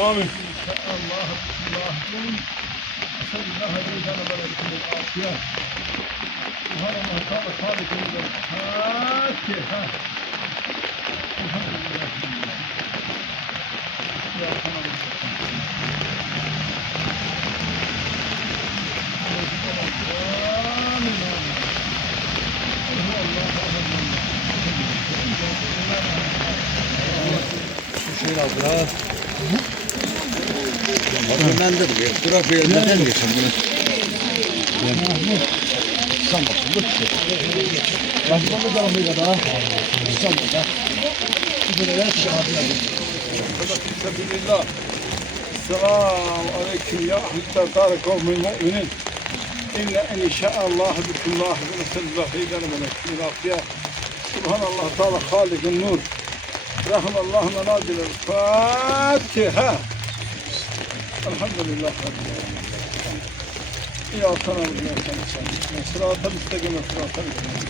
Amin. Allah Allah'ın sallallahu aleyhi ve sellem afiyet. Subhanallah Teala Halik'in Fatiha. Elhamdülillah. Ya tamam. Şöyle abla. Ben de bir durak bir yerden geçeyim bunu. Sen bakın bu şey. Başkanı da almaya kadar. İstanbul'da. Böyle şahane. Bismillah. Selamun aleyküm ya ahli dar kavmin mu'minin. İnne en inşaallah bikullah ve nesallallahu heyden ve nekfir afiye. Subhanallah Teala Halik'in nur. Rahmallahu menazil Fatiha. Elhamdülillah. İyyâke na'budu ve iyyâke nestaîn. Sıratal müstakîm sıratal lezîne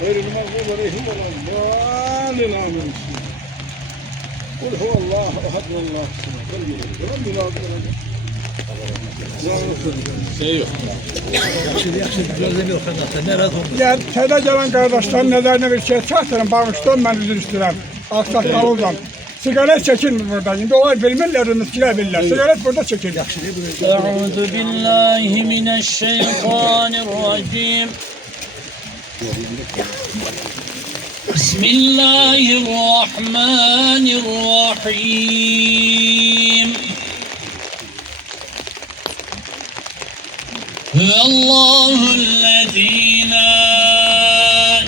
gayril mağdûbi aleyhim ve lad-dâllîn. Amin. Kul huvallahu ehad Allahu samad. Şey yok. Ya teyze gelen kardeşlerin nelerine bir şey çatırın, bağıştım ben üzül istedim. Aksak davuldan. Sigaret çekin buradan. Şimdi olay bilmirler, miskiler bilirler. Sigaret burada çekin. Euzu billahi mineşşeytanirracim. Bismillahirrahmanirrahim. Huvallahu'llezî lâ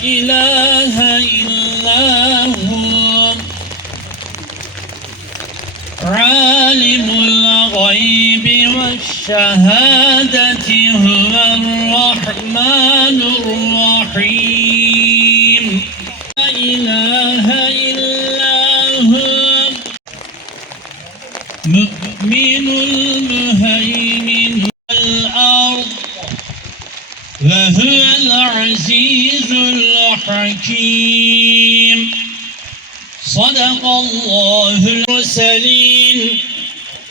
ilâhe illâ hu. Alimul gaybi veşşehâdeti huverrahmanurrahim. La ilahe illa hu. Mü'minul müheyminul ard. Ve huvel azizul hakim. Sadakallahul murselin.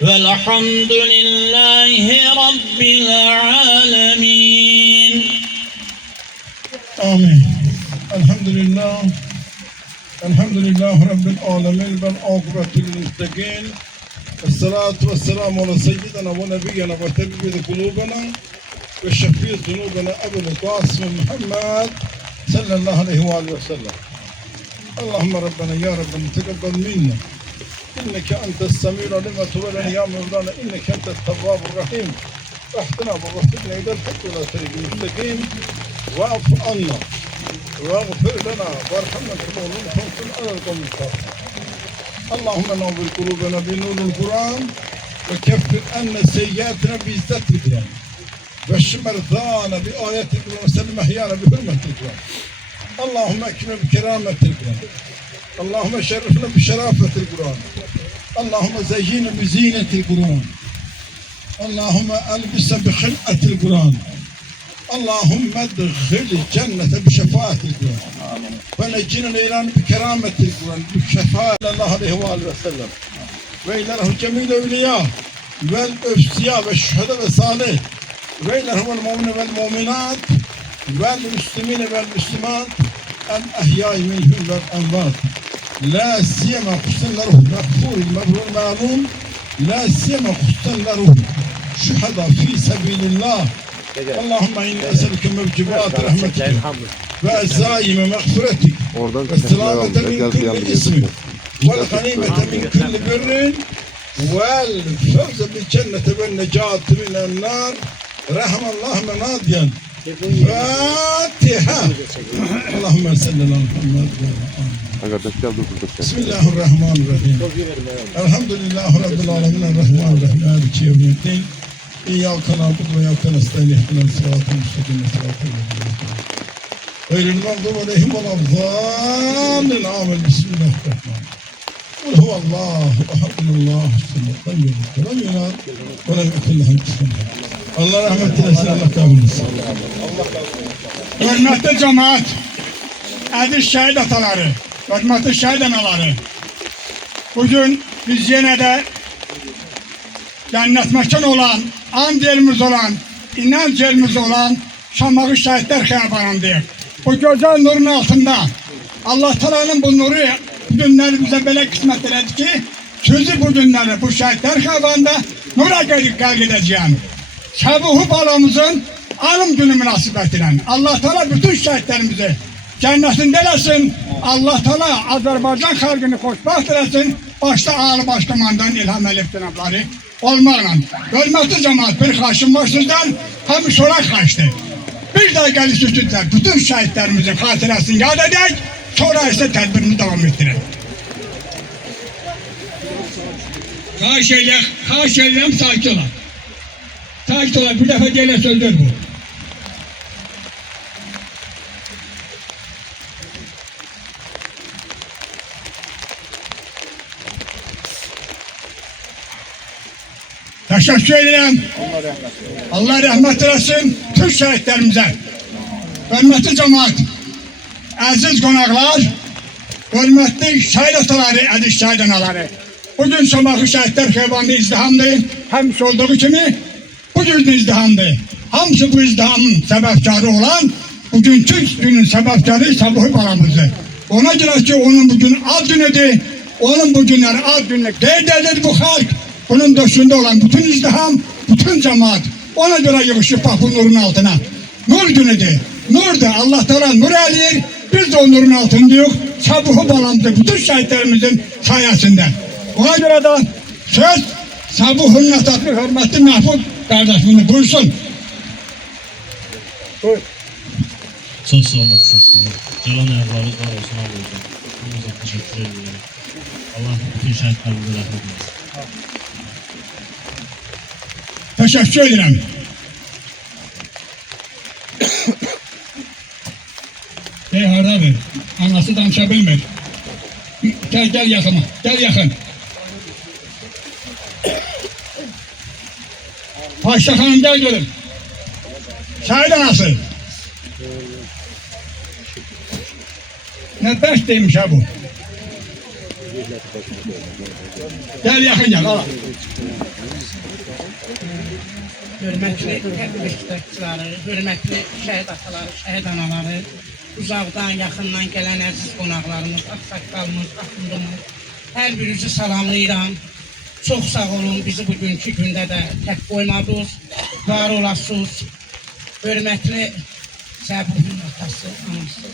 Velhamdülillahi Rabbil alemin. Amin. Elhamdülillah. Elhamdülillah Rabbil alemin. Ben akıbetil müstakîn. Esselatu vesselamu ala seyyidina ve nebiyyina ve tebibidi kulubina ve şefî zunubina Ebul Kasım Muhammed sallallahu aleyhi ve sellem. Allahümme Rabbena ya Rabbena tegabbal minna. إنك أنت السميع العليم وتب علينا يا مولانا إنك أنت التواب الرحيم اهدنا ووفقنا إلى الحق ولا طريق المستقيم واعف عنا واغفر لنا وارحمنا كما وانصرنا على القوم الكافرين اللهم نور قلوبنا بنور القرآن وكفر عنا سيئاتنا بعزة القرآن واشف مرضانا بآيات القرآن وسلم أحيانا بحرمة القرآن اللهم اكرمنا بكرامة القرآن اللهم شرفنا بشرافة القرآن اللهم زينا بزينة القرآن اللهم ألبسنا بخلقة القرآن اللهم ادخل الجنة بشفاعة القرآن ونجينا الإيران بكرامة القرآن بشفاعة الله عليه وآله وسلم وإلى جميع الأولياء والأوصياء والشهداء والصالحين وإلى المؤمنين والمؤمنات والمسلمين والمسلمات الأحياء منهم والأموات لا سيما خصوصا لهم مغفور المغفور المعلوم لا سيما خصوصا لهم شهداء في سبيل الله اللهم إني أسألك موجبات رحمتك وعزائم مغفرتك والسلامة من كل اسم والغنيمة من كل بر والفوز بالجنة والنجاة من النار رحم الله مناديا فاتحة اللهم صل على محمد بسم الله الرحمن الرحيم الحمد لله رب العالمين الرحمن الرحيم مالك يوم الدين إياك نعبد وإياك نستعين اهدنا الصراط المستقيم صراط الذين أنعمت غير المغضوب عليهم ولا الضالين آمين بسم الله الرحمن قل هو الله أحد الله الصمد لم يلد ولم يولد ولم يكن له كفوا أحد Allah rahmet eylesin, Allah kabul etsin. Hürmetli cemaat, əziz şəhid ataları, hörmətli şəhid anaları, bugün biz yenə də cennet mekan olan, and yerimiz olan, inanç yerimiz olan Şamağı Şəhidlər Xiyabanındayıq. Bu güzel nurun altında Allah Teala'nın bu nuru bu günleri bize böyle kısmet etti ki sözü bu günleri bu Şəhidlər Xiyabanında nura kalk edeceğim. Sabuhu balamızın alım günü münasebetiyle Allah Teala bütün şəhidlərimizi cennetinde eləsin. Allah Teala Azerbaycan halkını xoşbaxt eləsin. Başta ağlı başkomandan İlham Əliyev cənabları olmaqla. Hörmətli cemaat, bir xaşım var sizdən, hamı sorak xaşdı. Bir daha gəlir sütüdlər, bütün şəhidlərimizin xatirəsini yad edək, sonra isə tədbirini devam etdirək. Xahiş edirəm, sakit olaq. Sakit olaq, bir dəfə deyilə sözdür bu. Teşekkür ederim. Allah rahmet eylesin tüm şehitlerimize. Hürmetli cemaat, aziz konaklar, hürmetli şehit ataları, aziz şehit anaları. Bugün Şamağı Şəhidlər Xiyabanında izdihamdır. Hemsi olduğu gibi bugün de izdihamdır. Hamısı bu izdihamın sebepkarı olan, bugünkü günün sebepkarı Sabuhi balamızdır. Ona göre ki onun bugün ad günüdür. Onun bugünleri ad günü qeyd edir bu halk. Bunun döşünde olan bütün izdiham, bütün cemaat ona göre yığışıp bak bu nurun altına. Nur günüdür. Nur da Allah Teala nur eləyir. Biz de o nurun altındayıq. Sabuhu balamızda bütün şəhidlərimizin sayesinde. Ona göre de söz Sabuhun natatlı hürmetli Mahmud kardeşimiz buyursun. Buyur. Çok sağ olasın. Canan ayaklarınız var olsun abi hocam. Hepinize teşekkür ediyorum. Allah bütün şəhidlərimize rahmet eylesin. Teşekkür ederim. Harda bir, anası danışa bilmir. Gel yakıma, gel yakın. Paşa Hanım gel görün. Şahit anası. Ne beş demiş ha bu. Gel yakın gel, al. Hürmetli tədbir iştirakçıları, hürmetli şəhid ataları, şəhid anaları, uzaqdan, yaxından gələn əziz qonaqlarımız, ağsaqqalımız, axundumuz, hər birinizi salamlayıram. Çox sağ olun, bizi bugünkü gündə də tək qoymadınız, var olasınız. Hürmetli Səbuhin atası, anası,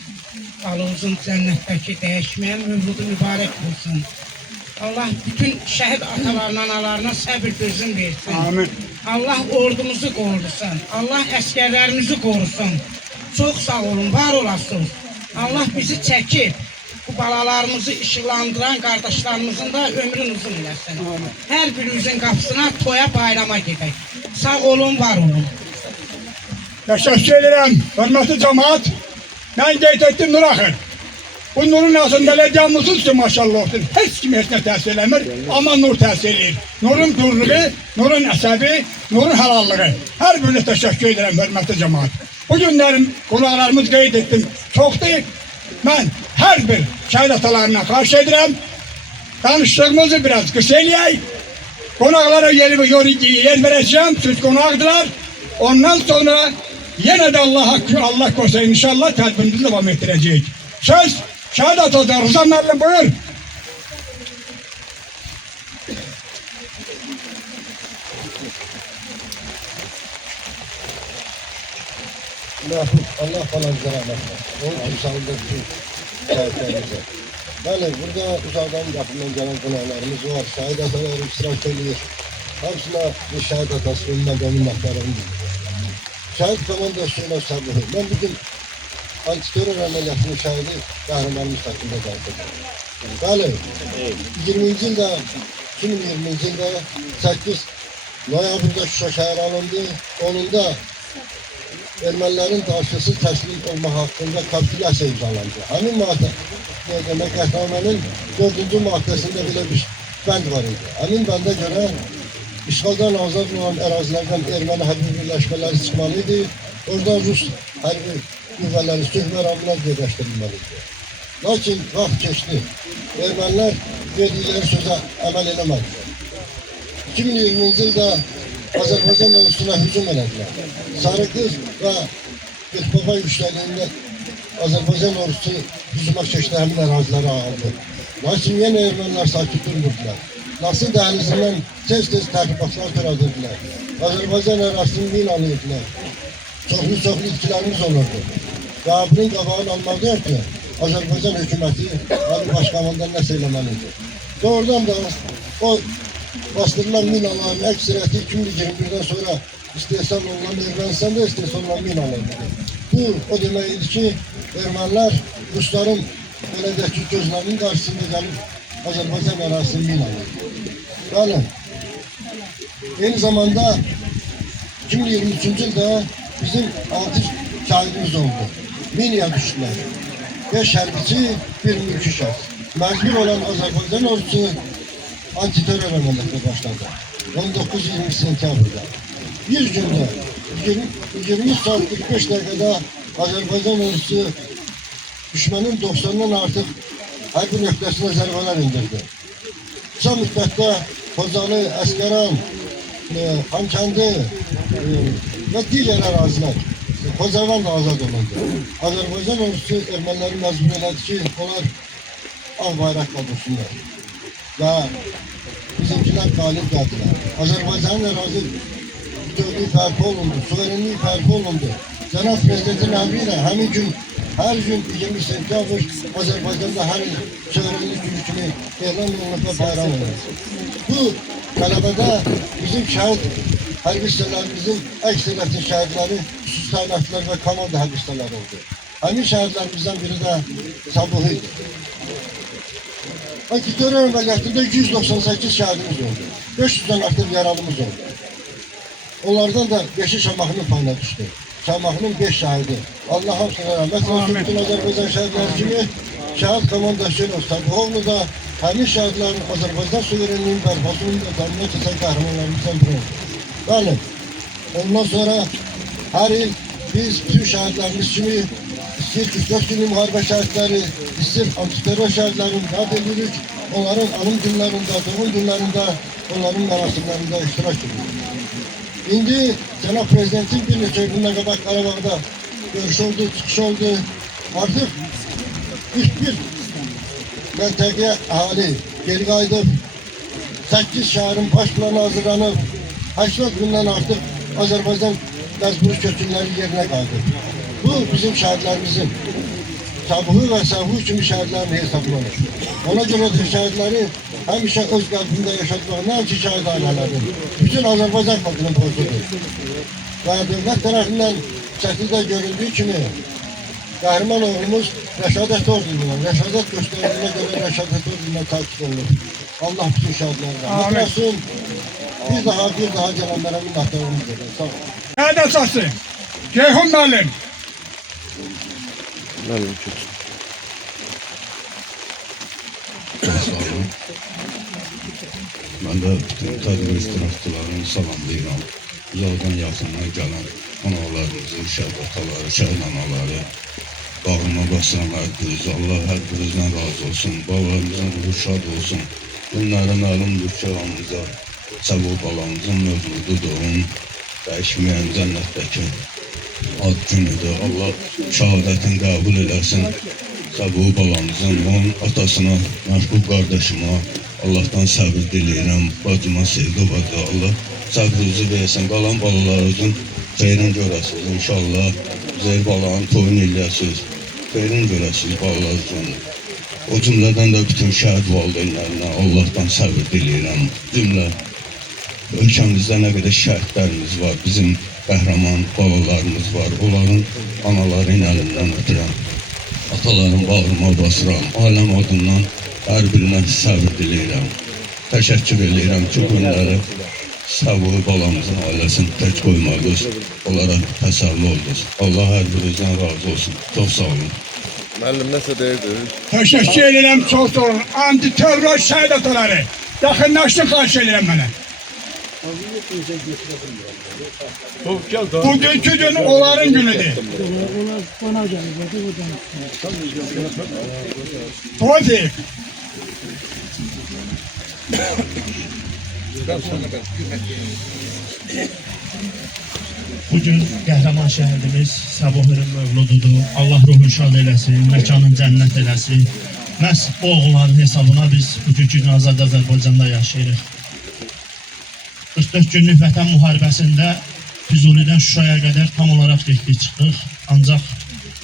balımızın cənnətdəki dəyişməyən mövludu mübarək olsun. Allah bütün şəhid atalarına, analarına səbir gözün versin. Amin. Allah ordumuzu qorusun. Allah əsgərlərimizi qorusun. Çox sağ olun, var olasınız. Allah bizi çəkib, bu balalarımızı işıqlandıran qardaşlarımızın da ömrün uzun eləsin. Hər birimizin qapısına toya bayrama gedək. Sağ olun, var olun. Teşekkür ederim. Hürmetli cemaat, ben qeyd ettim nur axır. Bu nurun altında elə canlısız ki maşallah olsun. Heç kim heç nə təsir eləmir, amma nur təsir edir. Nurun durluğu, nurun əsəbi, nurun halallığı. Hər birine teşekkür ederim hürmetli cemaat. Bu günlərin qonaqlarımız qeyd etdim, çoxdur. Mən hər bir şəhid atalarına xahiş edirəm. Danışdığımızı biraz qısa eləyək. Qonaqlara yer verəcəm, siz qonaqdılar. Ondan sonra yenə də Allah korusun inşallah tədbirimizi devam etdirəcəyik. Söz şəhid atacaq, Rıza müəllim buyur. Allah falan rahmet eylesin. Onun timsalında bütün şəhidlərimize. Bəli, burada uzaqdan yaxından gələn qonaqlarımız var. Şəhid ataları iştirak edir. Hamısına bu şəhid atası önündən minnətlərimi bildirir. Şəhid komandasıyla Sabuhi. Ben bugün antiterör əməliyyatının şəhidi qəhrəmanımız haqqında danışacağım. Bəli, 20-ci ildə, 2020-ci ildə 8 noyabrda Şuşa şəhəri alındı. Onun da ermənilərin qarşısız təslim olma haqqında kapitulyasiya imzalandı. Həmin qəhrəmanın 4-cü maddəsində belə bir bənd var idi. Həmin bəndə görə işğaldan azad olan ərazilərdən erməni hərbi birləşmələri çıxmalıydı. Oradan Rus hərbi qüvvələri sülh ambulans yerləşdirilməlidir. Lakin vaxt keçdi. Ermənilər verdikləri sözə əməl eləmədilər. 2020-ci ildə Azərbaycan ordusuna hücum elədilər. Sarıqız və Qırxbaba yüksəliyində Azərbaycan ordusu hücuma keçdi, həmin əraziləri aldı. Lakin yenə ermənilər sakit durmurdular. Nasır dəhlizindən tez-tez təxribatlar törədildiler. Azərbaycan ərazisini minalayırdılar. Çoxlu itkilərimiz olurdu. Və bunun qabağını almalıyıq ki, Azərbaycan hökuməti Ali Başkomandan nəsə eləməlidir. Doğrudan da o bastırılan minaların əksəriyyəti 2021'den sonra istehsal olunan Ermənistan'da istehsal olunan minalardır. Bu o deməkdir ki, Ermənilər Rusların belədəki gözlərinin qarşısında gəlib Azərbaycan ərazisini minalayır. Yani aynı zamanda 2023 yılda bizim 6 şahidimiz oldu. Minaya düştüler. 5 hərbiçi, 1 mülki şəxs. Məcbur olan Azərbaycan ordusu antiterör əməliyyatına başladı. 19-20 sentyabrda. Bir günde 20 saat 45 dakikada Azərbaycan ordusu düşmanın 90'dan artıq hərbi nöqtəsinə zərbələr indirdi. Kısa müddətdə Xocalı, Əskəran, Xankəndi və digər ərazilər Xocalan da azad olundu. Azərbaycan ordusu erməniləri məcbur elədi ki, onlar ağ bayraq qaldırsunlar. Və bizimkilər qalib gəldilər. Azərbaycanın ərazi bütövlüyü bərpa olundu, suverenliyi bərpa olundu. Cənab Prezidentin əmri ilə həmin gün, hər gün 20 sentyabr Azərbaycanda hər il suverenlik günü kimi elan olunub və bayram olundu. Bu qələbədə bizim şəhid hərbi hissələrimizin əksəriyyətin şəhidləri xüsusi təyinatlar və komanda hərbi hissələri oldu. Həmin şəhidlərimizdən biri də Sabuhi idi. Antiterör əməliyyatında 198 şəhidimiz oldu. 500'den artıq yaralımız oldu. Onlardan da 5'i Şamaxının payına düşdü. Şamaxının 5 şəhidi. Allah hamısına rəhmət olsun. Bütün Azərbaycan şəhidləri kimi şəhid komandasyon Sabuhovlu da həmin şəhidlərin Azərbaycan suverenliğinin bərpasının da tanımına keçən qəhrəmanlarımızdan biri oldu. Yani ondan sonra her yıl biz tüm şehitlerimiz kimi istir 44 günlük müharebe şehitleri, istir antiterör şehitlerin yad edirik. Onların anım günlerinde, doğum günlerinde, onların merasimlerinde iştirak ediyoruz. Şimdi Cenab Prezidentin bir neçə gündən qabaq Qarabağda görüş oldu, çıxış oldu. Artıq ilk bir məntəqəyə əhali geri qayıdıb, 8 şəhərin baş planı hazırlanıb, 80 gündən artıq Azərbaycan məcburi köçkünləri yerinə qayıdıb. Bu bizim şəhidlərimizin Sabuhi və Sabuhi kimi şəhidlərin hesablanır. Ona görə də şəhidləri həmişə öz qəlbində yaşatmaq, nəinki şəhid ailələrinin, bütün Azərbaycan xalqının borcudur. Və dövlət tərəfindən şəkildə görüldüyü kimi qəhrəman oğlumuz Rəşadət ordunundan, Rəşadət göstərildiğine görə Rəşadət ordunundan takip olunur. Allah bütün şəhidlərine rəhmət olsun. Bir daha gələnlərə minnətdarlığımız edir. Sağ olun. Şəhid əsası, Ceyhun müəllim. Sağ olun. Ben de bütün tədbir iştirakçılarını salamlayıram. Uzaqdan yaxından gələn analarımızın şəhid ataları, şəhid anaları, bağrıma basan hər biriniz, Allah hər birinizdən razı olsun, babalarımızın ruhu şad olsun. Bunlara məlumdur ki, aramızda Səbuh balamızın mövzududur, dəyişməyən cənnətdəki ad günüdür. Allah şəhadətini qəbul eləsin. Səbuh balamızın, onun atasına, məşğul qardaşıma Allah'tan səbir diləyirəm, bacıma sevgi bacı, Allah səbrinizi versin, qalan balalarınızın xeyrin görəsiniz, inşallah Zeyr balanın toyunu eləyəsiniz, xeyrin görəsiniz balalarınızın. O cümlədən də bütün şəhid valideynlərinə Allah'tan səbir diləyirəm. Cümlə ölkəmizdə nə qədər şəhidlərimiz var, bizim qəhrəman balalarımız var, onların anaların əlindən ötürəm. Ataların bağrıma basıram, aləm adından hər birinə səbir diləyirəm. Təşəkkür edirəm ki, günləri Səbuhi balamızın ailəsini tək qoymadınız, onlara təsəlli oldunuz. Allah hər birinizdən razı olsun. Çox sağ olun. Müəllim nəsə deyirdi? Təşəkkür edirəm, çox sağ olun. Antiterör şəhid ataları, yaxınlaşdın xahiş edirəm mənə. Bugünkü gün onların günüdür. Tevfik. Bugün qəhrəman şəhidimiz Səbuhinin mövlududur. Allah ruhunu şad eləsin, məkanın cənnət eləsin. Məhz o oğulların hesabına biz bugünkü gün azad Azərbaycanda yaşayırıq. 44 günlük vətən müharibəsində Füzulidən Şuşaya qədər tam olaraq getdik çıxdıq. Ancaq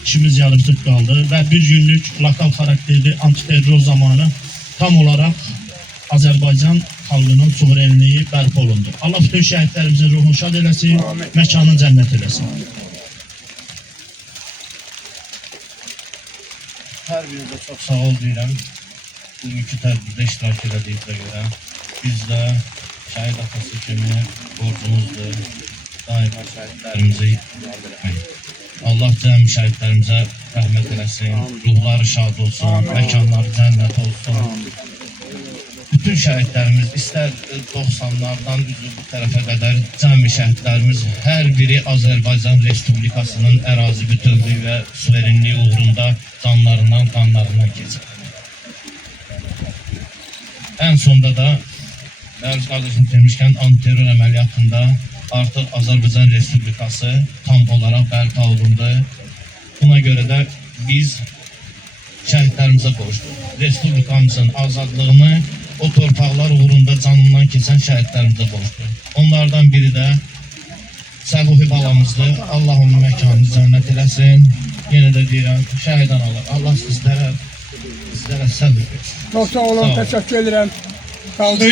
işimiz yarımçıq qaldı və bir günlük lokal xarakterli antiterror zamanı tam olaraq Azərbaycan xalqının suverenliyi bərpa olundu. Allah bütün şəhidlərimizin ruhunu şad eləsin, məkanın cənnət eləsin. Hər birinizə çox sağ ol deyirəm. Bugünkü tədbirdə iştirak elədiyinizə görə biz də şəhid atası kimi borcumuzdur. Daima şəhidlərimizi yad etmək. Allah cəmi şəhidlərimizə rəhmət eləsin, ruhları şad olsun, məkanları cənnət olsun. Bütün şəhidlərimiz, istər 90'lardan bu tərəfə qədər cəmi şəhidlərimiz hər biri Azərbaycan Respublikasının ərazi bütövlüyü və suverenliyi uğrunda canlarından, qanlarından keçir. Ən sonda da Əziz qardaşım demişkən antiterror əməliyyatında artıq Azərbaycan Respublikası tam olaraq bərpa olundu. Buna görə də biz şəhidlərimizə borcluyuq. Respublikamızın azadlığını o torpaqlar uğrunda canından keçən şəhidlərimizə borcluyuq. Onlardan biri də Səbuhi balamızdır. Allah onun məkanını cənnət eləsin. Yenə də deyirəm, şəhid analar. Allah sizlərə səbr versin. Çok sağ olun, teşekkür ederim. Kaldı.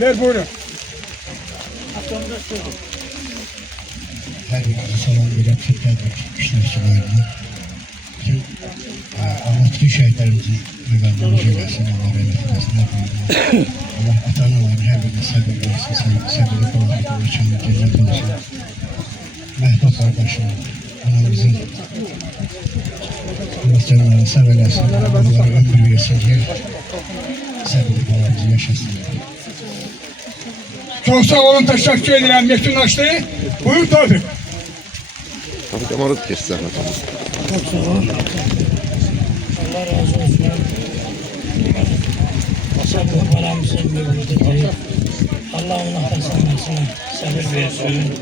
Ver buyurun. Her birine salam verəm, Türklərdə işləşçilərinə. Allah bütün şəhidlərimizin müqəddəmiz eləsin, Allah rəhmət eləsin. Allah ata-anaların hər birine səbir versin, səbirli qolaqlıqlar üçün cənnət olsun. Məhdud qardaşım, anamızın Allah canlarını sağ eləsin, onlara ömür versin ki, səbirli qolaqlıqlar yaşasın. Çok sağ olun, teşekkür ederim. Yekunlaştı. Buyur Tevfik. Tabii camaat geçti zahmet. Allah razı olsun. Sabah balamızın mevlududur. Allah onun hastanesine sabır versin.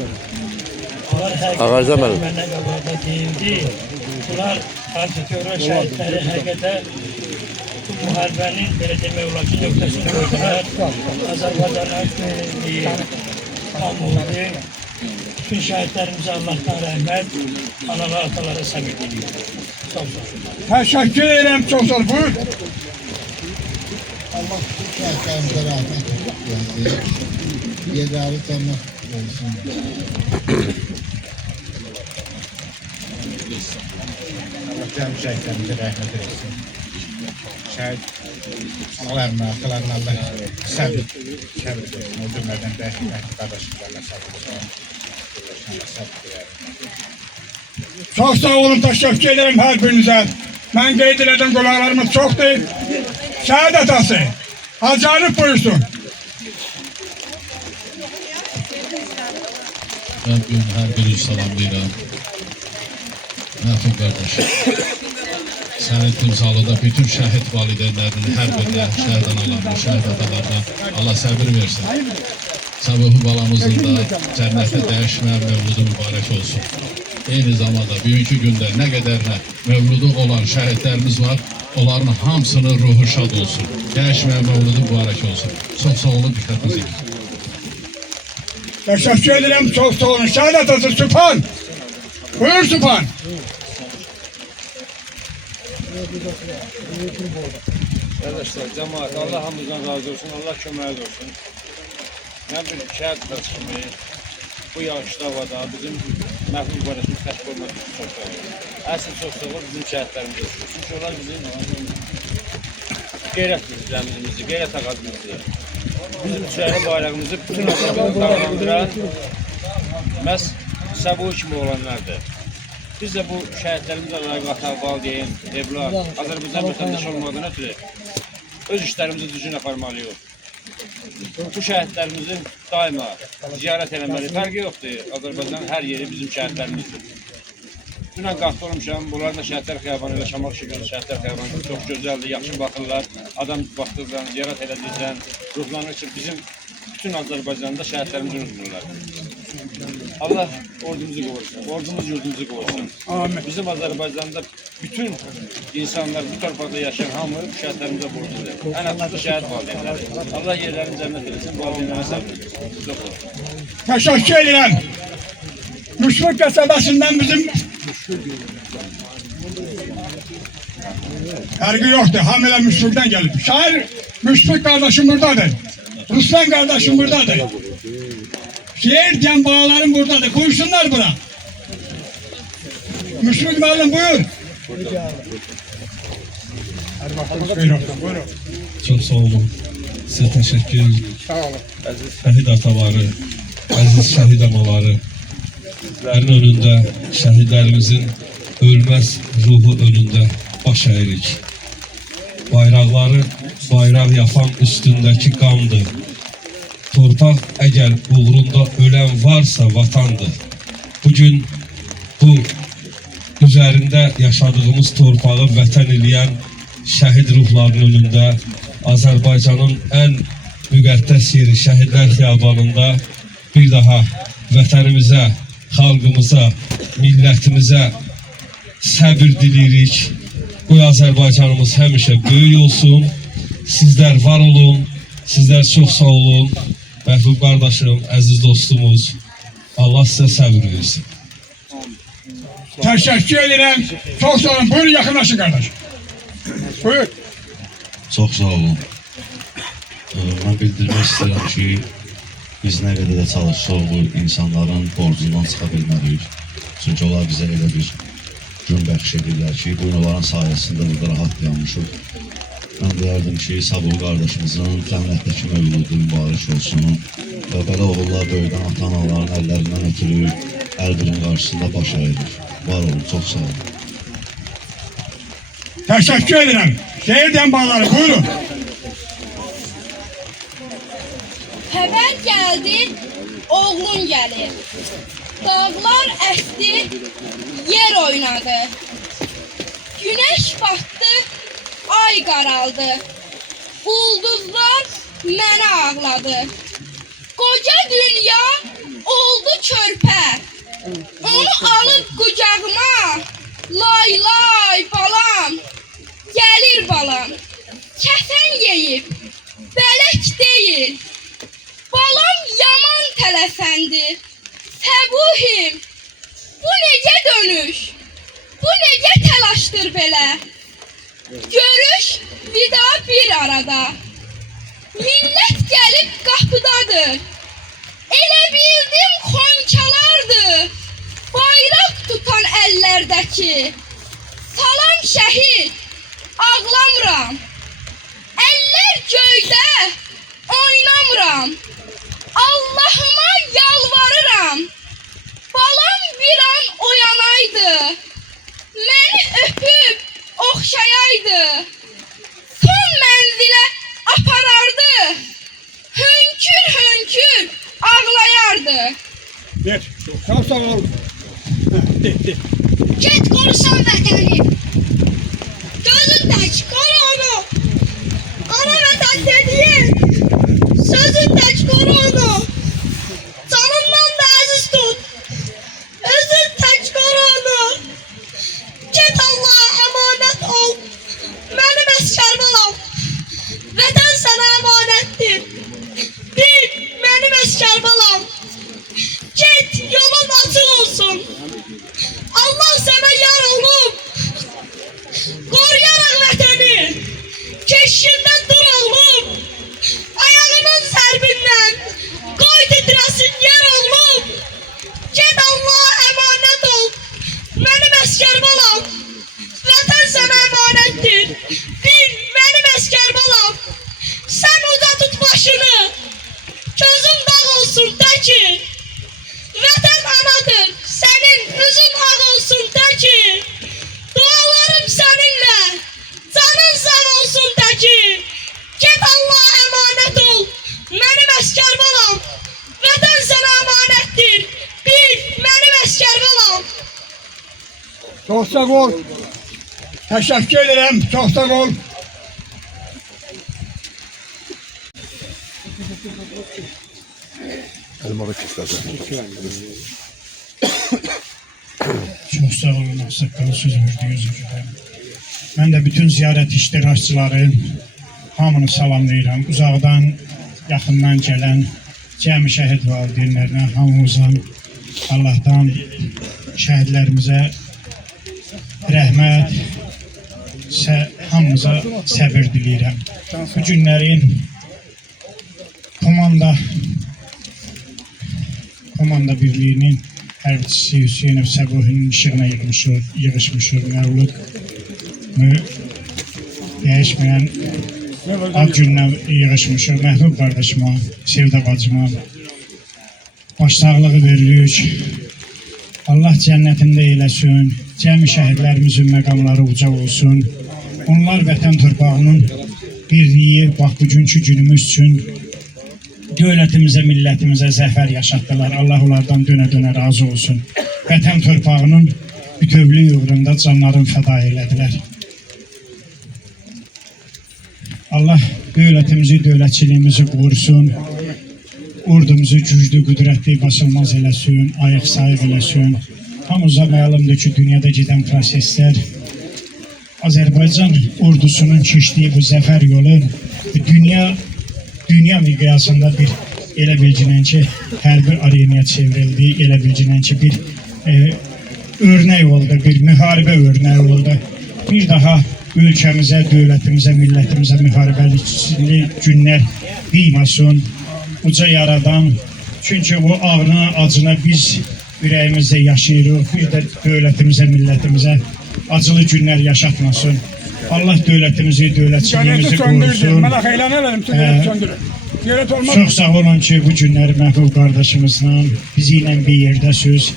Bunlar Ağarca mənim. Mənə qabaqda deyildi. Bunlar antiterror şəhidləri həqiqətən bu müharibənin belə demək olar ki, nöqtəsini qoydular. Azərbaycanın hökuməti tam oldu. Bütün şəhidlərimizə Allah'tan rəhmət, analar, atalara səbir edilir. Sağ olun. Teşekkür ederim. Çok sağ olun. Buyur. Allah bütün şəhidlərimizə rəhmət eləsin. Yerləri cənnət olsun. Allah cəmi şəhidlərimizə rəhmət eləsin. Şəhid analarına, atalarına Allah səbir versin. O cümlədən də qardaşlarla səbir versin. Çok sağ olun, teşekkür ederim her birinize. Ben qeyd elədim, qonaqlarımız çoxdur. Şəhid atası, Hacı buyursun. Ben bugün her biri salamlayıram. Məhdud qardaş, sənin timsalıda bütün şəhid valideynlərinin hər birinə, şəhid analarına, şəhid atalarına Allah səbir versin. Səbuhi balamızın da cənnətə dəyişməyən mövludu mübarək olsun. Eyni zamanda bugünkü gündə nə qədərinə mövludu olan şəhidlərimiz var, onların hamısının ruhu şad olsun. Dəyişməyən mövludu mübarək olsun. Çox sağ olun, diqqətinizi yetirin. Teşekkür ederim, çok sağ olun. Şəhid atası Süphan. Buyur Süphan. Arkadaşlar, cemaat, Allah hamımızdan razı olsun, Allah köməyi olsun. Nə bir şəhid kimi bu yağışlı havada bizim məhvul barəsində təşkil olmaq çox sağ olun. Əsl çox sağ olun bizim şəhidlərimiz olsun. Çünki onlar bizim qeyrət rəmzimizdir, qeyrət ağacımızdır. Bizim şəhər bayrağımızı bütün Azərbaycan dağlandıran məhz Səbuhi kimi olanlardır. Biz də bu şəhidlərimizə layiq ata, valideyn, evlat, Azərbaycan vətəndaşı olmadığına ötürü öz işlərimizi düzgün aparmalıyıq. bu şəhidlərimizin daima ziyarət eləməli. Fərqi yoxdur. Azərbaycanın hər yeri bizim şəhidlərimizdir. Dünən qalxdı olmuşam, bunların da Şəhidlər Xiyabanı ilə Şamaq Şükür Şəhidlər Xiyabanı çox gözəldir, yaxşı baxırlar. Adam baxdırsan, ziyarət elədiysən, ruhlanır ki, bizim bütün Azərbaycanda şəhidlərimizi unutmurlar. Allah ordumuzu qorusun, ordumuz yurdumuzu qorusun. Bizim Azərbaycanda bütün insanlar, bu torpaqda yaşayan hamı şəhidlərimizə borcludur. Ən əsaslı şəhid valideynləri. Allah yerlərini cənnət eləsin, valideynlərə səbr edin. Teşekkür ederim. Müşfik kasabasından bizim ergi yoktu. Hamile Müşfik'ten gelip. Şair Müşfik kardeşim buradadır. Ruslan kardeşim buradadır. Şehir diyen bağlarım buradadır. Buyursunlar buna. Müşfik Müəllim buyur. Buyurun. Çok sağ olun. Size teşekkür. Sağ olun. Şəhid ataları, əziz şəhid anaları, sizlərin önündə, şəhidlərimizin ölməz ruhu önündə baş əyirik. Bayraqları bayraq yapan üstündəki qandır. Torpaq əgər uğrunda ölən varsa vatandır. Bugün bu üzərində yaşadığımız torpağı vətən eləyən şəhid ruhlarının önündə Azərbaycanın ən müqəddəs yeri Şəhidlər Xiyabanında bir daha vətənimizə, xalqımıza, millətimizə səbir diliyirik. Bu Azərbaycanımız həmişə böyük olsun. Sizlər var olun. Sizlər çox sağ olun. Məhbub qardaşım, əziz dostumuz. Allah sizə səbir versin. Teşekkür ederim. Çok sağ olun. Buyurun yakınlaşın kardeş. Buyur. Çox sağ olun. Mən bildirmək istəyirəm ki, biz nə qədər də çalışsaq bu insanların borcundan çıxa bilməliyik. Çünki onlar bizə elə bir gün bəxş edirlər ki, bu onların sayəsində burada rahat dayanmışıq. Mən deyərdim ki, Sabul qardaşımızın cənnətdəki mövludu mübarək olsun və belə oğullar böyüdən ata-analların əllərindən ötürür, hər birinin qarşısında baş əyilir. Var olun, çox sağ olun. Teşekkür ederim. Şehirden bağları buyurun. Xəbər gəldi, oğlun gəlir. Dağlar əsdi, yer oynadı. Güneş batdı, ay qaraldı. Ulduzlar mənə ağladı. Qoca dünya oldu körpə. Onu alıb qucağıma, lay lay balam. Gəlir balam, kəfən yeyib, bələk deyil. Balam yaman tələsəndir, Səbuhim, bu necə dönüş, bu necə təlaşdır belə? Görüş vida bir arada, millət gəlib qapıdadır. Elə bildim xonçalardır, bayraq tutan əllərdəki. Salam şəhid, ağlamıram, əllər göydə, oynamıram. Allahıma yalvarıram, balam bir an oyanaydı, məni öpüb oxşayaydı, son mənzilə aparardı, hönkür hönkür ağlayardı. Çok sağ olun. Get korusan vətəni, gözündəki qoru onu, ana vətən dediyin, sözündəki qoru onu, canından da əziz tut, özün tək qoru onu. Get Allah'a əmanət ol, mənim əskər balam, vətən sənə əmanətdir. Bil, mənim əskər balam, get yolun açıq olsun. Allah sana yar olub, koruyarak vətəni, keşindən dur oğlum, ayağının sərbindən, qoy titresin yer oğlum. Get Allah'a əmanət ol, mənim əskər balam, vətən sənə əmanətdir. Bil, mənim əskər balam, sən uca tut başını, gözün dağ olsun təki. Vətən anadır, sənin üzün ağ olsun təki. Dualarım səninlə, canın sağ olsun təki. Get Allah'a əmanət ol, mənim sağ ol. Teşekkür ederim. Çok sağ ol. Elmalı kestası. Çok sağ olun. Saqqalı söz verdiniz hocam. Ben de bütün ziyaret iştirakçıları hamını salamlayıram. Uzaqdan, yaxından gələn cəmi şəhid valideynlərinə, hamımızdan Allah'tan şəhidlərimizə rəhmət, hamımıza səbir diləyirəm. Bu günlərin komanda birliğinin hərbçisi Hüseynov Səbuhinin işığına yığışmışıq. Məvlud dəyişməyən ad gününə yığışmışıq. Məhbub qardaşıma, Sevda bacıma başsağlığı veririk. Allah cənnətində eyləsin. Cəmi şəhidlərimizin məqamları uca olsun. Onlar vətən torpağının birliyi, bax bugünkü günümüz üçün dövlətimizə, millətimizə zəfər yaşatdılar. Allah onlardan dönə-dönə razı olsun. Vətən torpağının bütövlüyü uğrunda canlarını fəda elədilər. Allah dövlətimizi, dövlətçiliyimizi qorusun. Ordumuzu güclü, qüdrətli, basılmaz eləsin, ayıq-sayıq eləsin. Hamımıza məlumdur ki, dünyada gedən proseslər Azərbaycan ordusunun keçdiyi bu zəfər yolu dünya miqyasında bir elə bilginən ki, hərbi arenaya çevrildi, elə bilginən ki, bir örnək oldu, bir müharibə örnəyi oldu. Bir daha ölkəmizə, dövlətimizə, millətimizə müharibəli günlər qıymasın, uca yaradan. Çünki bu ağrına, acına biz ürəyimizdə yaşayırıq, bir də dövlətimizə, millətimizə acılı günlər yaşatmasın. Allah dövlətimizi, dövlətçiliyimizi qorusun. Çox sağ olun ki, bu günləri məhbub qardaşımızla bizi ilə bir yerdəsiz.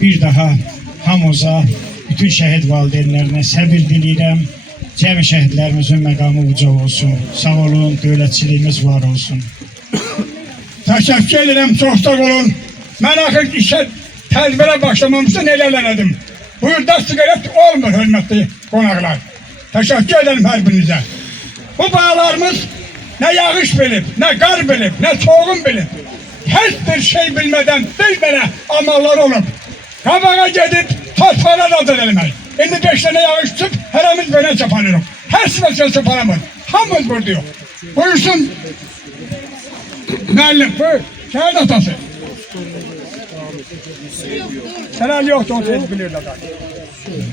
Bir daha hamımıza, bütün şəhid valideynlərinə səbir diləyirəm. Cəmi şəhidlərimizin məqamı uca olsun. Sağ olun, dövlətçiliyimiz var olsun. Təşəkkür edirəm, çox sağ olun. Mən axır işə tədbirə başlamamışda nelər elədim. Burada sigaret olmur, hörmətli qonaqlar. Təşəkkür ederim hər birinizə. Bu bağlarımız nə yağış bilib, nə qar bilib, nə soğun bilib. Heç bir şey bilmədən bir belə amallar olub. Qabağa gedib torpağa razı eləmək. İndi 5 tane yağış çıxıb, hərəmiz belə çapanırıq. Hər sinəsə çapanamır. Hamımız buradayıq. Buyursun. Müəllim, buyur. Şəhid atası. Sənəl yoxdur, onu tez bilirlər.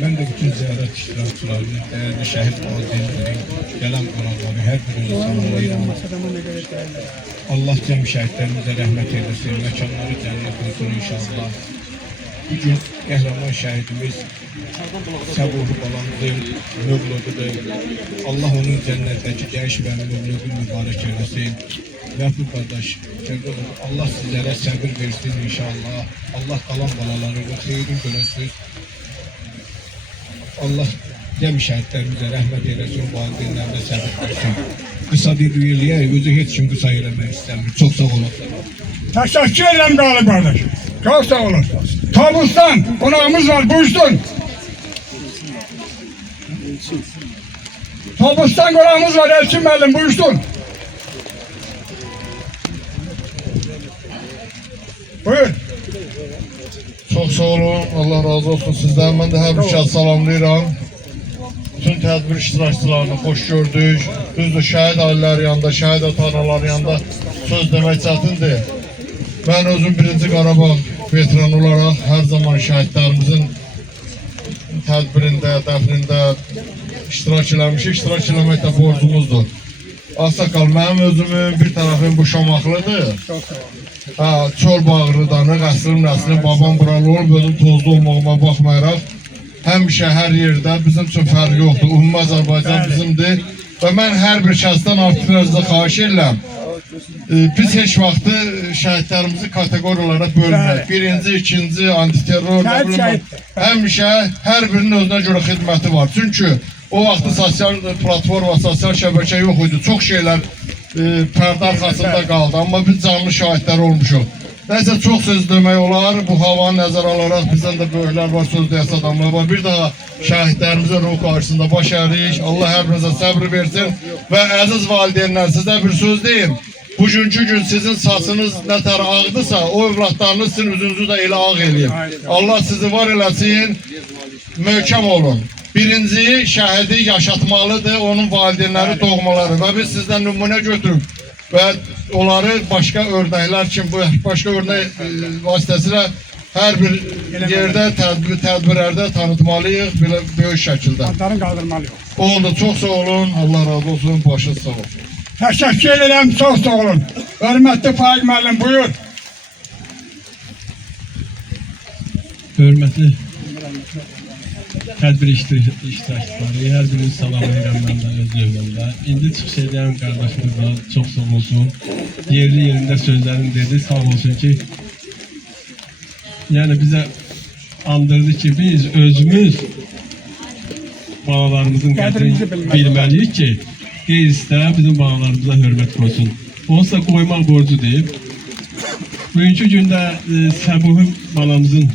Ben de bütün ziyaret iştirakçılarını, değerli şehit valideynleri, gelen qonaqları her birini salamlayıram. Allah cəm şəhidlərimizə rəhmət eylesin, məkanları cənnət olsun inşallah. Bugün qəhrəman şəhidimiz Səbuhi balamızın mövlududur. Allah onun cənnətdəki gəyiş və mövludu mübarək eylesin. Məhbub qardaş, Allah sizlərə səbir versin inşallah. Allah qalan balalarını xeyrin görəsiniz. Allah cəm şəhidlərimizə rəhmət eylesin, valideynlərinə səbir versin. Qısa bir üyeliğe özü heç kim qısa eləmək istəmir. Çox sağ olun. Təşəkkür edirəm Qalib qardaş. Çox sağ olun. Tabustan qonağımız var, buyursun. Tabustan qonağımız var, Elçin müəllim, buyursun. Buyur. Çok sağ olun, Allah razı olsun sizden. Ben de her bir şey salamlayıram. Bütün tədbir iştirakçılarını hoş gördük. Düzdür, şəhid ailələri yanında, şəhid ata-analar yanında söz demək çətindir. Ben özüm 1-ci Qarabağ veteran olarak her zaman şəhidlərimizin tədbirində, dəfnində iştirak eləmişik. İştirak eləmək də borcumuzdur. Ağsaqqal, mənim özümün bir tərəfim bu Şamaxlıdır. Çol bağrıdanı, qəsrim nəslim, babam buralı olub, özüm tozlu olmağıma baxmayaraq, həmişə hər yerdə bizim üçün fərqi yoxdur. Ümumi Azərbaycan bizimdir və mən hər bir şəxsdən artıq özdə xahiş edirəm. Biz heç vaxtı şəhidlərimizi kateqoriyalara bölmək. Birinci, ikinci, antiterror, həmişə hər birinin özünə görə xidməti var. Çünki o vaxtı sosial platforma, sosial şəbəkə yox idi. Çox şeylər pərdə arxasında qaldı. Amma biz canlı şahidlər olmuşuq. Neyse çok söz demək olar. Bu havanı nəzərə alaraq bizdən də böyüklər var, söz deyəsi adamlar var. Bir daha şəhidlərimizin ruhu qarşısında baş əyirik. Allah hər birinizə səbr versin. Və əziz valideynlər, sizə bir söz deyim. Bugünkü gün sizin saçınız nə tər ağdısa, o övladlarınız sizin üzünüzü də elə ağ eləyir. Allah sizi var eləsin, möhkəm olun. Birinci şəhidi yaşatmalıdır, onun valideynləri, doğmaları və biz sizdən nümunə götürüb və onları başqa örnəklər kimi, bu başqa örnək vasitəsilə hər bir yerdə, tədbirlərdə tanıtmalıyıq, belə böyük şəkildə. Adlarını qaldırmalıyıq. Oldu, çox sağ olun, Allah razı olsun, başınız sağ olsun. Təşəkkür edirəm, çox sağ olun. Hörmətli Faiq müəllim, buyur. Hörmətli tədbir iştirakçıları, hər birini salamlayıram mən də öz növbəmdə. İndi çıxış edən qardaşımız da çox sağ olsun. Yerli-yerində sözlərini dedi, sağ olsun ki, yəni bizə andırdı ki, biz özümüz balalarımızın qədrini bilməliyik ki, qeyrisdə bizim balalarımıza hörmət qoysun. Olsa qoymaq borcu deyib. Bugünkü gündə Səbuhi balamızın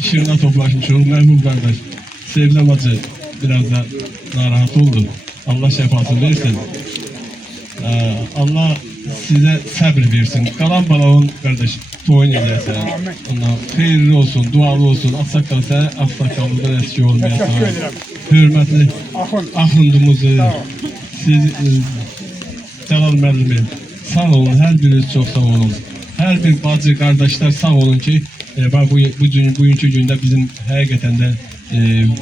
işığına toplaşmışıq. Məhbub qardaş, Seviləm acı biraz da narahat oldu. Allah şəfasını versin. Allah sizə səbr versin. Qalan balağın qardaş toyun eləyəsən. Ondan xeyirli olsun, dualı olsun. Ağsaqqal sən, ağsaqqallıdan əski olmayasan. Hörmətli axundumuzu, siz Cəlal müəllimim, sağ olun, hər biriniz çox sağ olun. Hər bir bacı, qardaşlar sağ olun ki, bugünkü gündə bizim həqiqətən də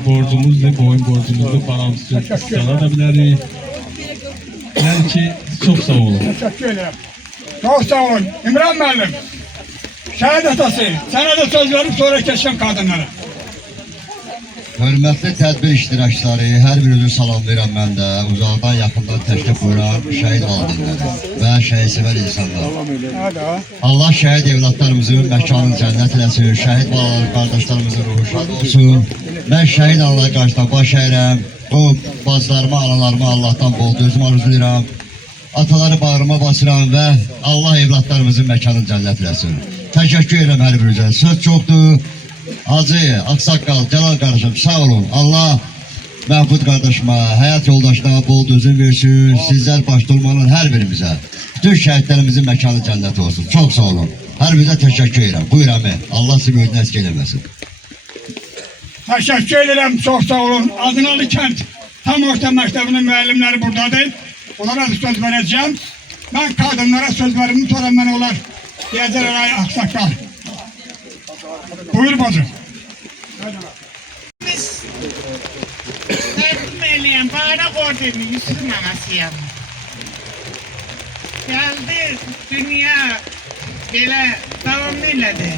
borcumuzdur, boyun borcumuzdur, balamız üçün istana da bilərik. Yəni ki, çox sağ olun. Təşəkkür edirəm. Çox sağ olun. İmran müəllim, şəhid atası, sənə də söz verib sonra keçəm qadınlara. Hörmətli tədbir iştirakçıları, hər birinizə salam verirəm mən də. Uzaqdan, yaxından təşrif buyuran şəhid valideynləri və şəhid sevər insanlar. Allah şəhid evlatlarımızın məkanını cənnət eləsin, şəhid balaları, qardaşlarımızın ruhu şad olsun. Mən şəhid analar qarşıda baş əyirəm. O bacılarıma, analarıma Allahdan bol gözüm arzulayıram. Ataları bağrıma basıram və Allah evlatlarımızın məkanını cənnət eləsin. Təşəkkür edirəm hər birinizə. Söz çoxdur. Hacı, Aksaqqal, Cəlal qardaşım sağ olun. Allah Məhbud qardaşıma, həyat yoldaşına bol dözüm versin. Sizlər başda olmanın hər birimizə. Bütün şəhidlərimizin məkanı cənnət olsun. Çox sağ olun. Hər birinizə təşəkkür edirəm. Buyur əmi. Allah sizi gözünə əsk eləməsin. Təşəkkür edirəm, çox sağ olun. Adınalı kənd tam orta məktəbinin müəllimləri buradadır. Onlara da söz verəcəm. Mən qadınlara söz verim, sonra mən onlar deyəcəklər ay Aksaqqal. Buyur bacım. Biz təqdim eləyən bayraq ordeni Yusuf'un anasıyam. Gəldi dünya belə davam elədi.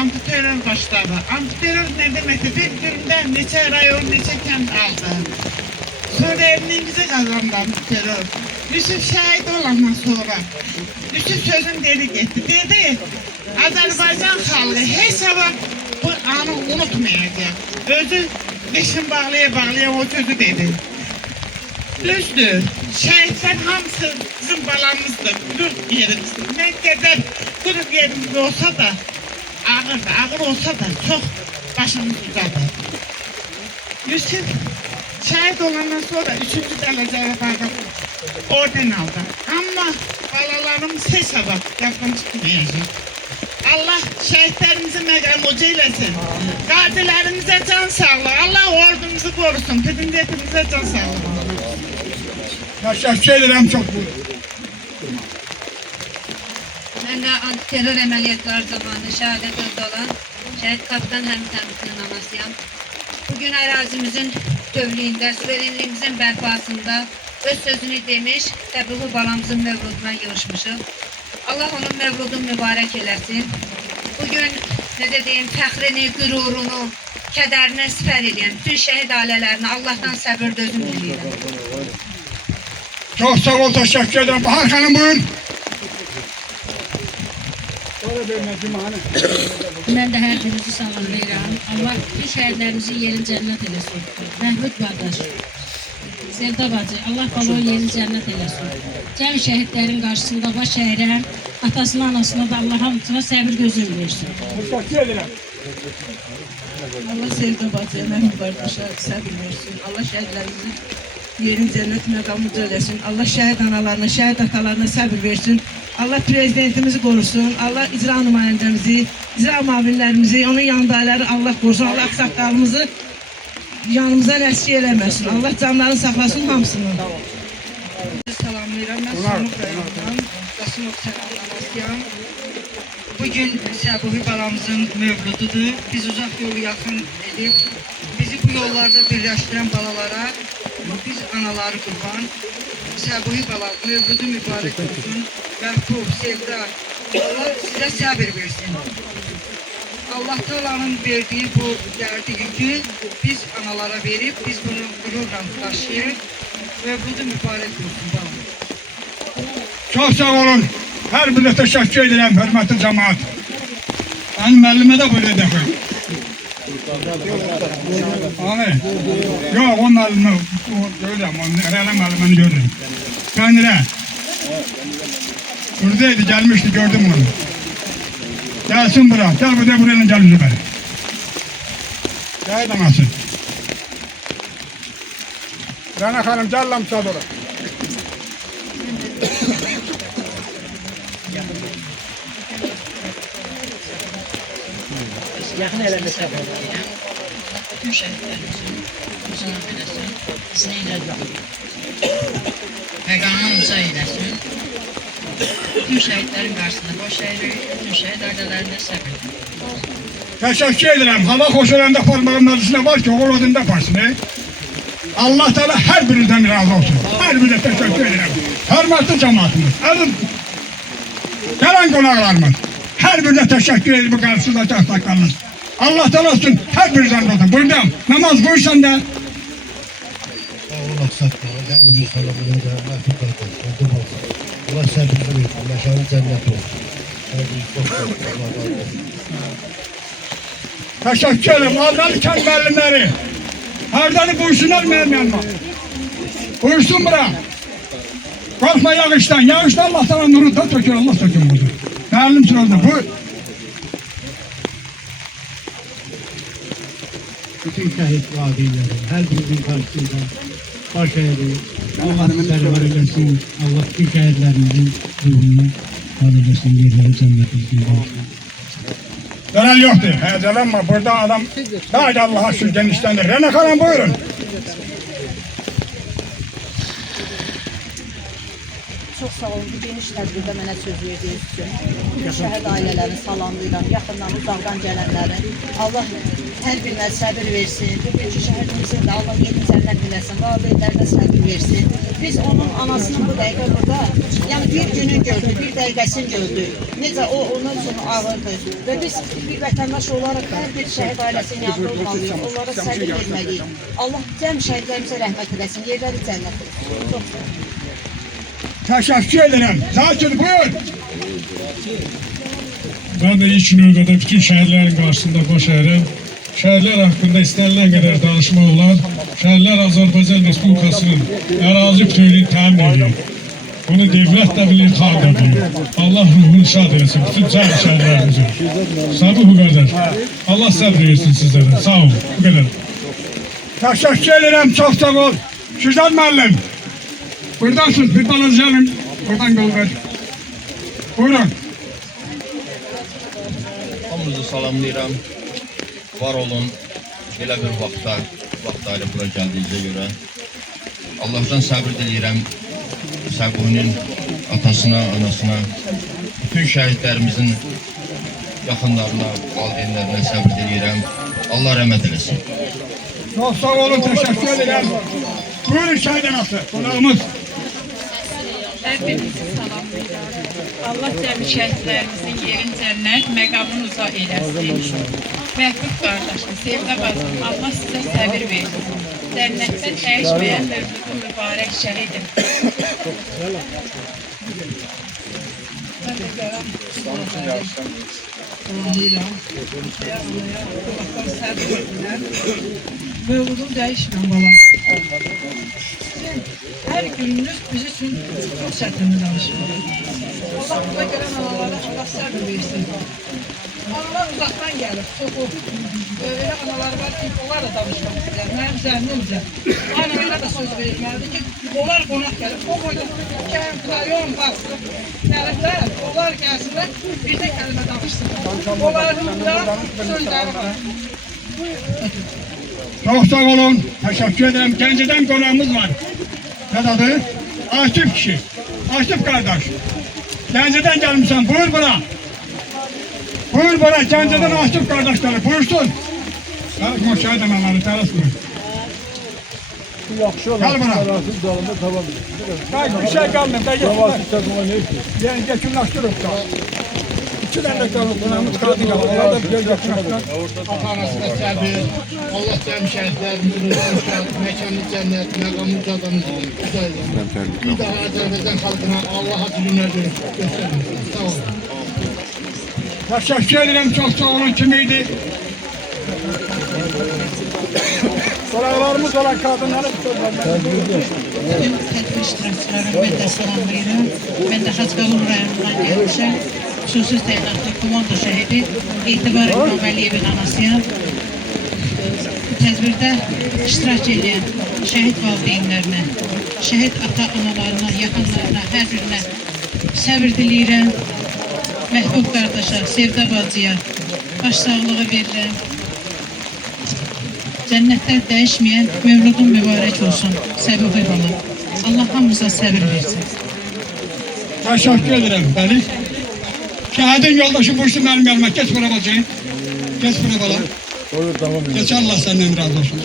Antiterör başladı. Antiterör nə deməkdir? Bir gündə neçə rayon, neçə kənd aldı. Sonra evliliğimizi kazandı antiterör. Yusuf şahit olandan sonra Yusuf sözün dedi gitti. Dedi Azerbaycan halkı hesaba bu anı unutmayacak. Özü dişin bağlaya o sözü dedi. Düzdür. Şehitler hamısı bizim balamızdır. Dört yerimizdir. Ne kadar dört yerimiz olsa da ağır olsa da çok başımız uzadı. Yusuf şehit olandan sonra 3. derece orden aldı. Ama balalarımız hesaba yakın çıkmayacak. Allah şehitlerimizi megamocu eylesin. Gazilerimize can sağlığı. Allah ordumuzu korusun. Hepimize can sağlığı. Teşekkür ederim çok buyurun. Ben de antiterör əməliyyatları zamanı şəhadət öldü olan şəhid kapitan Həmid Həmidin anasıyam. Bugün ərazimizin bütövlüyündə, suverenliğimizin bərpasında öz sözünü demiş, Səbuhi balamızın mövluduna yığışmışıq. Allah onun mövludunu mübarək eləsin. Bugün ne deyim, fəxrini, qürurunu, kədərini sifər edən bütün şəhid ailələrini Allah'tan səbir dözüm diləyirəm. Çok sağ ol, teşekkür ederim. Bahar Hanım buyurun. Ben de her birinizi salamlayıram. Allah bütün şəhidlərimizin yerini cənnət eləsin. Məhbud qardaş, Sevda bacı, Allah balo yeni cennet eylesin. Cem şehitlerin karşısında baş eğren, atasına anasına da Allah hamdına sabır gözü versin. Allah Sevda bacıya, mənim qardaşa səbir versin. Allah şəhidlərimizin yerin cennet məqamı eləsin. Allah şəhid analarına, şəhid atalarına səbir versin. Allah prezidentimizi korusun. Allah icra nümayəndəmizi, icra mavinlərimizi, onun yandaları Allah korusun. Allah aksaqqalımızı yanımızdan əski eləməsin. Allah canlarını saxlasın hamısını. Salamlayıram. Mən Samuk rayonundan Qasımov Səlamlamasıyam. Bugün Səbuhi balamızın mövlududur. Biz uzaq yolu yaxın edib, bizi bu yollarda birləşdirən balalara, biz anaları qurban. Səbuhi bala mövludu mübarək olsun. Məhbub, sevda, Allah sizə səbir versin. Allah Taala'nın verdiği bu dərdi yükü biz analara verib, biz bunu qürurla daşıyıb, mövludu mübarək olsun balam. Çok sağ olun. Her birine teşekkür ederim hürmetli cemaat. Benim elime de böyle defa. Abi, yok onun elini görüyorum, onun elimini görüyorum. Kendine. Buradaydı, gelmişti, gördüm onu. Gelsin buraya, gel buraya gel bizi beri. Gel demesin. Rana Hanım, gel lan müsaade olun. Yaxın eləndə səbir edirəm. Bütün şəhidlərimizin uzun eləsin, sinə ilə məqamını uca eləsin. Bütün şəhidlərin qarşısında boş əyirik, bütün şəhid ailələrində səbir edirəm. Teşekkür ederim. Hava hoş olanda parmağımın arasında var ki, oğul odunda başını. Allah Teala her birinizden razı olsun. Her birine teşekkür ederim. Hürmetli cemaatimiz, aziz gelen konaklarımız. Her birine teşekkür ederim bu karşısındaki sakalınız. Allah Teala olsun, her birinizden razı olsun. Buradayım. Namaz kılırsan da. Allah saklalar, her bir salamının da mahfuz olsun. Allah sabır versin, meşanı cennet olsun. Her bir çok çok Allah razı olsun. Teşekkür ederim. Allah'ın kendi müəllimləri. Hardanı buyursunlar benim yanıma. Buyursun bura. Korkma yağıştan. Yağışta Allah sana nuru da tökür. Allah tökür burada. Müəllim sırasında. Buyur. Bütün şehit vadileri, her birinin karşısında baş eğri. Allah servar eylesin. Allah bütün şehitlerimizin ruhunu var eylesin. Yerleri cennet olsun. Dönel yoktu. Heyecanlanma. Burada adam daha Allah'a şükür genişlendir. Rene Karan buyurun. Çok sağ olun. Bu geniş tədbirdə mənə söz verdiyiniz üçün. Bütün şəhid ailələrini salamlayıram. Yaxından, uzaqdan gələnləri. Allah hər birinə səbir versin. Bugünkü şəhidimizin də Allah yeni cənnət eləsin. Valideynlərinə səbir versin. Biz onun anasının bu dəqiqə burada, yəni bir günün gördük, bir dəqiqəsini gördük. Necə o onun üçün ağırdır. Və biz bir vətəndaş olaraq hər bir şəhid ailəsinin yanında olmalıyıq. Onlara səbir verməliyik. Allah cəm şəhidlərimizə rəhmət eləsin. Yerləri cənnət olsun. Çox sağ olun. Teşekkür ederim. Zakir buyur. Ben de ilk növbədə bütün şəhərlərin qarşısında baş əyirəm. Şəhərlər haqqında istənilən qədər danışmaq olar. Şəhərlər Azərbaycan Respublikasının ərazi bütövlüyünü təmin edir. Bunu devlət də bilir, xalq da bilir. Allah ruhunu şad etsin, bütün cəmi şəhərlərimizin. Sabır bu qədər. Allah səbr versin sizlərə. Sağ olun, bu qədər. Teşekkür ederim. Çok sağ ol. Şüzat müəllim. Buradasınız, bir balanızalım. Buradan kalkar. Buyurun. Hamınızı salamlayıram. Var olun. Belə bir vaxtda ayırıb bura gəldiyinizə görə. Allah'tan səbir diləyirəm. Səbuhinin atasına, anasına, bütün şəhidlərimizin yaxınlarına, valideynlərinə səbir diləyirəm. Allah rəhmət eləsin. Çok sağ olun, teşekkür ederim. Buyurun şahid anası, konağımız. Hepinizi salamlayıram. Allah cəmi şəhidlərimizin yerin cənnət, məqamını uca eləsin. Məhbub qardaşım, Sevda bacım, Allah sizə səbir versin. Cənnətdə dəyişməyən mövludun mübarək şəhidim. Mən də görəm. Ağlayıram. Allah'tan səbir edirəm. Mövludum dəyişməm balam. Her gününüz biz için çok çətindir danışmaq. Allah burada gələn analara Allah səbir versin. Analar uzaqdan gəlir, çoxu. Elə analar var ki, onlar da danışmaq istəyir. Mənim zənnimcə. Aynen elə də söz verilməlidir ki, onlar qonaq gəlir. O boyda kənd, rayon, baxsın, gəlirlər, onlar gəlsinlər, bir də kəlmə danışsınlar. Onların da sözləri var. Çok sağ olun. Teşekkür ederim. Gəncədən qonağımız var. Ne adı? Akif kişi. Akif kardeş. Gəncədən gelmişsən. Buyur bura. Buyur bura. Gəncədən Akif kardeşleri. Buyursun. Karışma şahit anaları. Karışma. Gel bura. Bir şey kalmıyor. Yani yakınlaştırıp da. İki tane kalın qonağımız qaldı qaldı. Onlar da göz yakınlaştılar. Ata-anasına səbir, Allah cəm şəhidlərimizin ruhunu məkanı cənnət, məqamı ucadan güzel. Bir daha Azərbaycan xalqına Allah acı günlər göstərsin. Sağ olun. Teşekkür ederim. Çok sağ olun. Kimiydi? Sorularımız olan kadınların Bütün tədbir iştirakçılarını mən də salamlayıram. Mən də Xaçqalın rayonundan gəlmişəm. Xüsusi təyinatlı komanda şəhidi Etibar İmaməliyevin anasıyam. Bu tədbirdə iştirak edən şəhid valideynlərinə, şəhid ata-analarına, yaxınlarına, hər birinə səbir diləyirəm. Məhbub qardaşa, Sevda bacıya baş sağlığı verirəm. Cənnətlər dəyişməyən mövludun mübarək olsun. Səbuhi bala. Allah hamımıza səbir versin. Teşekkür ederim. Bəli. Şəhidin yoldaşı buyursun benim yanıma. Geç bura bacı. Geç bura bala. Geç Allah senden razı olsun.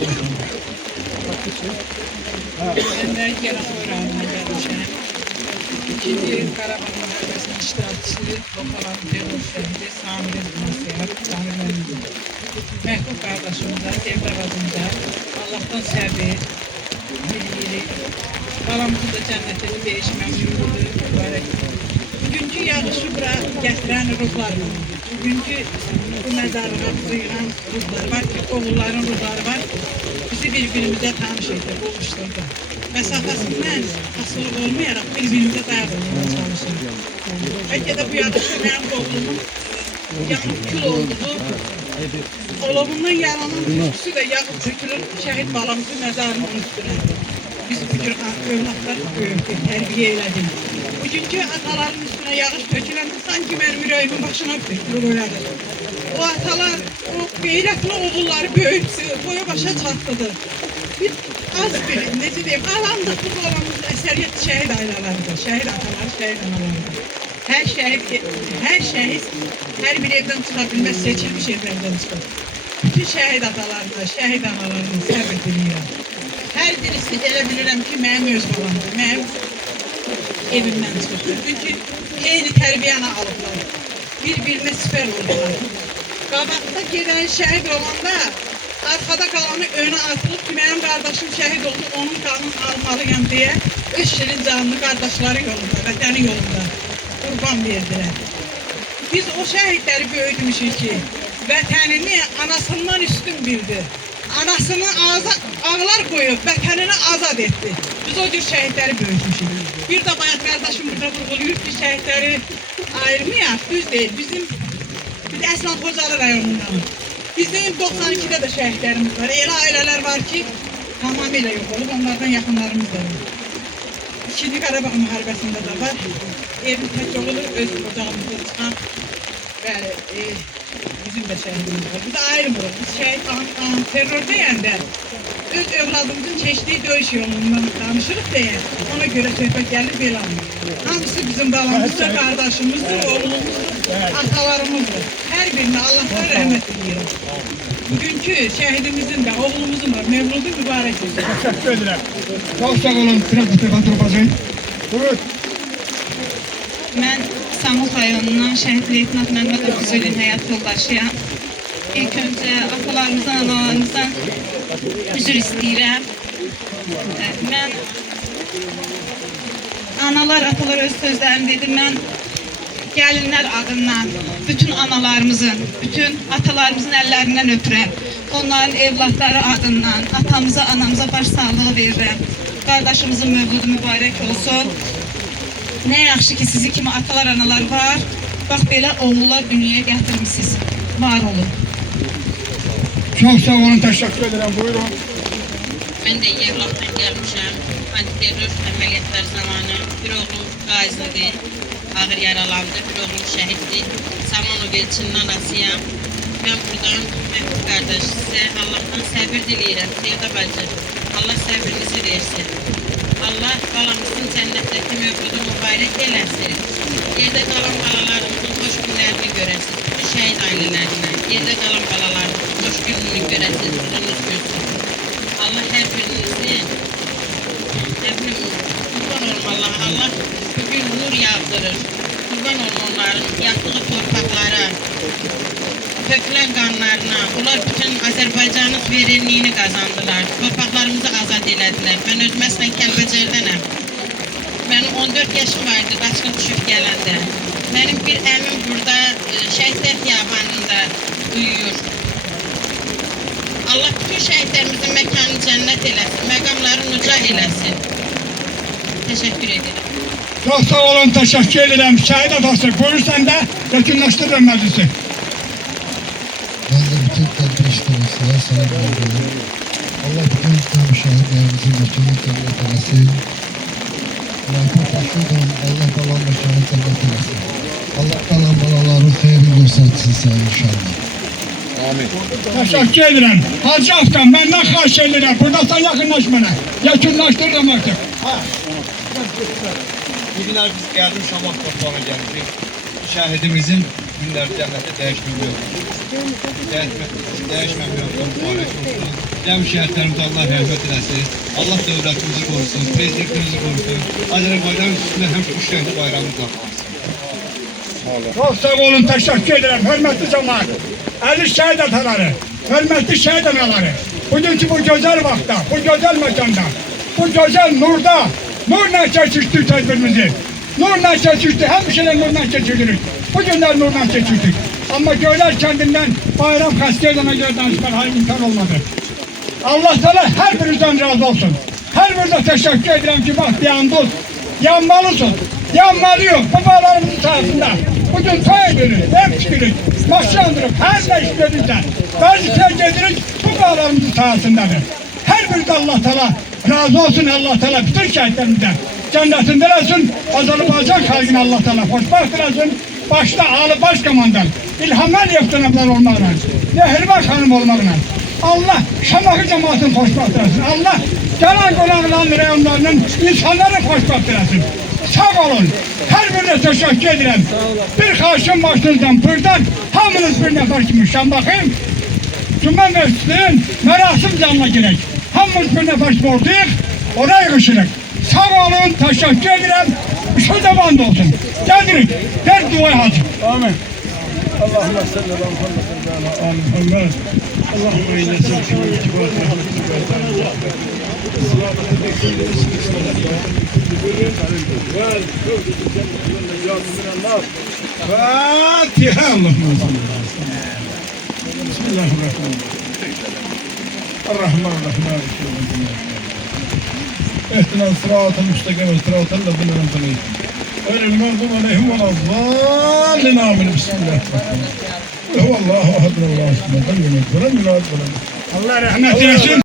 Ben de Yarakoy rayonuna gelmişim. İkinci Qarabağ müharibəsinin iştirakçısı, Lokalan terror şəhidi Samir Nasihat, Samir Mənimdir. Məhbub qardaşımıza, Sevda bacımıza Allah'tan səbir bilirik. Balamızın da cənnətini değişməm yürüdür, mübarək. Bugünkü yağışı bura gətirən ruhlar var. Bugünkü bu məzarlığa sıyıran ruhlar var ki, oğulların ruhları var. Bizi bir-birimizə tanış edir, buluşturdu. Məsafəsindən asılı olmayaraq bir-birimizə dayaqlamaya çalışırıq. Bəlkə də bu yağışı mənim oğlumun yanıb kül olduğu, oğlumundan yaranan tüsküsü də yağıb tökülür şəhid balamızın məzarının üstünə. Biz bu cür övladlar böyüdük, tərbiyə elədik. Bugünkü ataların üstünə yağış töküləndə sanki mənim ürəyimin başına tökülür oyadır. O atalar, o qeyrətli oğulları böyütdü, boya başa çatdıdı. Bir az bir, necə deyim, alandıq bu olamız əsəriyyət şəhid ailələrdir, şəhid ataları, şəhid analarıdır. Hər şəhid, hər bir evdən çıxa bilməz, seçilmiş evlərdən çıxır. Bütün şəhid atalarına, şəhid analarına səbir diləyirəm. Hər birisi elə bilirəm ki, mənim öz balamdır, mənim evimdən çıxır. Çünki eyni tərbiyəni alıblar, bir-birinə sipər oldular. Qabaqda gedən şəhid olanda, arkada qalanı önə atılıb ki, mənim qardaşım şəhid oldu, onun qanını almalıyam deyə öz şirin canlı qardaşları yolunda, vətəni yolunda qurban verdilər. Biz o şəhidləri böyütmüşük ki, vətənini anasından üstün bildi. Anasını ağlar qoyub, vətənini azad etdi. Biz o cür şəhidləri böyütmüşük. Bir də bayaq qardaşım burada vurğuluyur ki, şəhidləri ayırmayaq, düz deyil. Biz Əslan Xocalı rayonundan. Bizim 92'də də şəhidlərimiz var. Elə ailələr var ki, tamamilə yox olub, onlardan yaxınlarımız da var. İkinci Qarabağ müharibəsində də var. Evin tək olur, öz ocağımızda çıxan, bəli, bizim də şəhidimiz var. Biz ayrımırıq. Biz şəhid terror deyəndə öz övladımızın keçdiyi döyüş yolundan danışırıq deyə, ona görə söhbət gəlir belə alır. Hamısı bizim balamızdır, qardaşımızdır, oğlumuzdur, atalarımızdır. Hər birinə Allah'tan rəhmət edirəm. Bugünkü şəhidimizin də, oğlumuzun da mevludu mübarək olsun. Teşekkür ederim. Çok sağ olun. Biraz bu tarafa duracağım. Buyurun. Mən Samux rayonundan şəhid Leytinat Məmmədov Füzulin həyat yoldaşıyam. İlk öncə atalarımızdan, analarımızdan üzr istəyirəm. Mən analar, atalar öz sözlərini dedim. Mən gəlinlər adından bütün analarımızın, bütün atalarımızın əllərindən öpürəm. Onların evlatları adından atamıza, anamıza baş sağlığı verirəm. qardaşımızın mövludu mübarək olsun. Nə yaxşı ki, sizi kimi atalar, analar var. Bax, belə oğullar dünyaya gətirmişsiniz. Var olun. Çok sağ olun, teşekkür ederim. Buyurun. Ben de Yevlak'tan gelmişim. Antiterör əməliyyatlar zamanı bir oğlum qazidir, ağır yaralandı, bir oğlum şəhiddir. Samanov Elçinin anasıyam. Ben buradan Məhbub qardaş sizə Allah'tan səbir diləyirəm. Sevda bacı, Allah səbrinizi versin. Allah balamızın cənnətdəki mövcudu mübarək eləsin. Yerdə qalan balalarımızın xoş günlərini görəsin. Bütün şəhid ailələrine, yerdə qalan balalarımızın xoş gününü görəsin, uzunuz görsün. Allah hər birinizi, nə bilim, qurban olum Allah. Allah bugün nur yağdırır. Qurban olum onların yatdığı torpaqlara, tökülən qanlarına. Onlar bütün Azərbaycanın suverenliyini qazandılar. Torpaqlarımızı azad elədilər. Mən özüm əslən Kəlbəcərdənəm. Mənim 14 yaşım vardı qaçqın düşüb gələndə. Mənim bir əmim burada Şəhidlər Xiyabanında uyuyur. Allah bütün şəhidlərimizin məkanı cənnət eləsin, məqamlarını uca eləsin. Teşekkür ederim. Çok sağ olun, teşekkür ederim. Şehit adası, buyursan da yakınlaştırın meclisi. Ben de bütün tedbir işlemesine selam veriyorum. Allah bütün İslam şehitlerimizin mekanı cennet eylesin. Mehmet Aşkı'dan Allah balan mekanı cennet eylesin. Allah kalan balaların hayırlı göstersin sana inşallah. Amin. Teşekkür ederim. Hacı Afgan, benden karşı ederim. Burada sen yakınlaş bana. Yakınlaştırdım artık. Bugün biz geldim Şamak torpağına geldik. Şəhidimizin günləri cənnətdə dəyişməmək yoxdur, mübarək olsun. Cəm şəhidlərimizi Allah rəhmət eləsin. Allah dövlətimizi qorusun, prezidentimizi qorusun. Azərbaycan üstündə həmişə şəhid bayramımız qalsın. Çok sağ olun, teşekkür ederim. Hürmetli cemaat, aziz şehit ataları, hürmetli şehit anaları. Bugünkü bu güzel vakta, bu güzel mekanda, bu güzel nurda, nurla geçirdik tedbirimizi. Nurla geçirdik, hem bir şeyler nurla geçirdik. Bugünler nurla geçirdik. Ama Göyler kendinden bayram kastiyedene göre danışman hayır imkan olmadı. Allah Teala her birinizden razı olsun. Her birine teşekkür ederim ki bak bir andol, yanmalısın. Yanmalı yok, babalarımızın sayesinde. Bugün köy ediyoruz, ev çıkıyoruz, başlandırıp her ne işledikler. Bazı gezdiririz, bu babalarımızın sayesindedir. Her birinde Allah Teala razı olsun, Allah Teala bütün şehitlerimizden. Cennetinde olsun, Azerbaycan halkına Allah Teala hoşbaht olsun. Başta Ali Başkomandan, İlham Əliyev cənablar olmaqla, Nehriban xanım olmaqla. Allah Şamaxı cemaatini xoşbaxt eləsin. Allah gelen qonaqların rəyonlarının insanları xoşbaxt eləsin. Sağ olun. Her birine teşekkür ederim. Bir xaşın başınızdan, buradan hamınız bir nəfər kimi Şamaxı Cümə Mövcudluğun mərasim canına girək. Hamımız bir nəfər kimi oradayıq, oraya yığışırıq. Sağ olun, teşekkür ederim. Şu zaman da olsun. Geldik. Her dua hacı. Amin. Allahümme salli ala Muhammed ve ala ali Muhammed. Allahümme inne sevkine ve kibar rahmetine ve ta'ala. Sırabatı bekliyle ismi sallallahu aleyhi ve Fatiha. Allahümme salli ala Bismillahirrahmanirrahim. Errahmanirrahim. اهدنا الصراط المستقيم صراط الذين انعمت عليهم غير المغضوب عليهم ولا الضالين امين بسم الله الرحمن الرحيم هو الله احد لا اله الا هو الحي القيوم ولم يلد ولم يولد Allah rahmet eylesin.